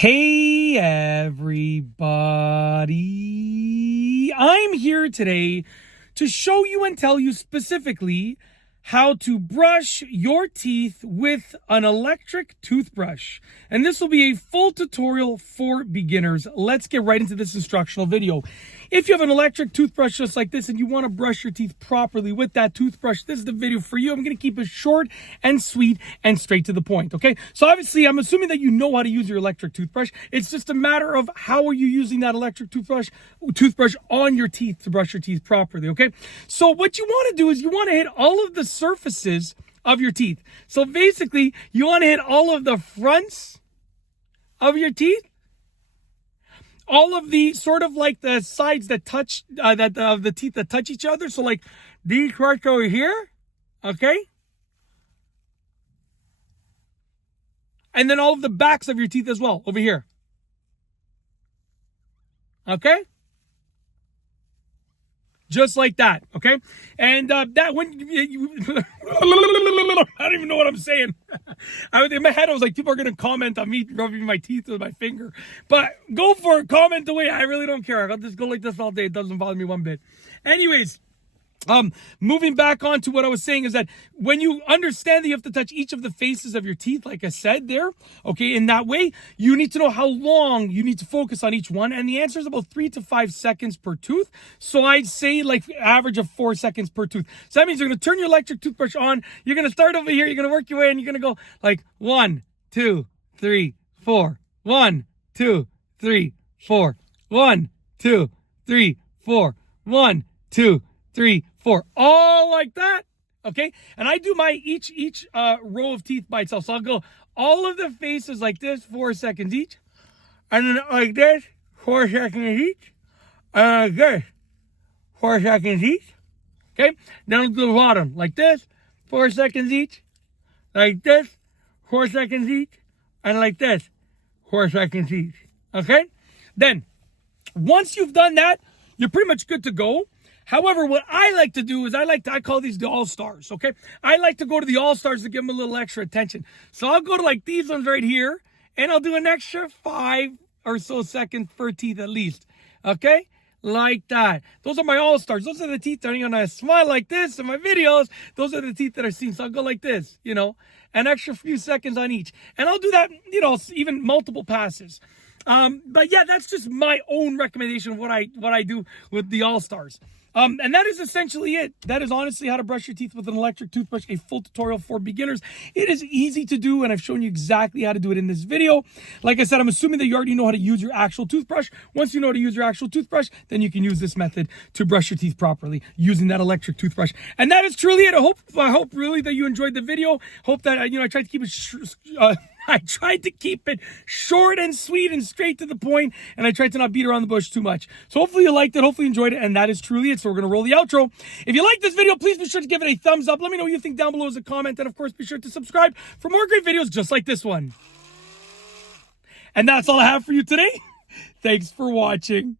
Hey everybody, I'm here today to show you and tell you specifically how to brush your teeth with an electric toothbrush. And this will be a full tutorial for beginners. Let's get right into this instructional video. If you have an electric toothbrush just like this and you want to brush your teeth properly with that toothbrush, this is the video for you. I'm going to keep it short and sweet and straight to the point, okay? So obviously, I'm assuming that you know how to use your electric toothbrush. It's just a matter of how are you using that electric toothbrush on your teeth to brush your teeth properly, okay? So what you want to do is you want to hit all of the surfaces of your teeth. So basically, you want to hit all of the fronts of your teeth, all of the sort of like the sides that touch the teeth that touch each other. So like these right over here, okay? And then all of the backs of your teeth as well over here. Okay? Just like that, okay? And that when you I don't even know what I'm saying. In my head, I was like, people are going to comment on me rubbing my teeth with my finger. But go for it. Comment away. I really don't care. I'll just go like this all day. It doesn't bother me one bit. Anyways, moving back on to what I was saying is that when you understand that you have to touch each of the faces of your teeth, like I said there, okay, in that way, you need to know how long you need to focus on each one. And the answer is about 3 to 5 seconds per tooth. So I'd say like average of 4 seconds per tooth. So that means you're going to turn your electric toothbrush on. You're going to start over here. You're going to work your way and you're going to go like 1, 2, 3, 4, 1, 2, 3, 4, 1, 2, 3, 4, 1, 2, 3, 4, all like that, okay? And I do my each row of teeth by itself. So I'll go all of the faces like this, 4 seconds each, and then like this, 4 seconds each, and like this, 4 seconds each, okay? Then I'll do the bottom like this, 4 seconds each, like this, 4 seconds each, and like this, 4 seconds each, okay? Then, once you've done that, you're pretty much good to go. However, what I like to do is I call these the all-stars, okay? I like to go to the all-stars to give them a little extra attention. So I'll go to like these ones right here, and I'll do an extra 5 or so seconds per teeth at least, okay? Like that. Those are my all-stars. Those are the teeth that are going to smile like this in my videos. Those are the teeth that are seen. So I'll go like this, you know, an extra few seconds on each. And I'll do that, you know, even multiple passes. But yeah, that's just my own recommendation of what I do with the all-stars. And that is essentially it. That is honestly how to brush your teeth with an electric toothbrush, a full tutorial for beginners. It is easy to do, and I've shown you exactly how to do it in this video. Like I said, I'm assuming that you already know how to use your actual toothbrush. Once you know how to use your actual toothbrush, then you can use this method to brush your teeth properly using that electric toothbrush. And that is truly it. I hope really that you enjoyed the video. Hope that, I tried to keep it I tried to keep it short and sweet and straight to the point, and I tried to not beat around the bush too much. So hopefully you liked it, hopefully you enjoyed it, and that is truly it. So we're going to roll the outro. If you like this video, please be sure to give it a thumbs up. Let me know what you think down below as a comment, and of course, be sure to subscribe for more great videos just like this one. And that's all I have for you today. Thanks for watching.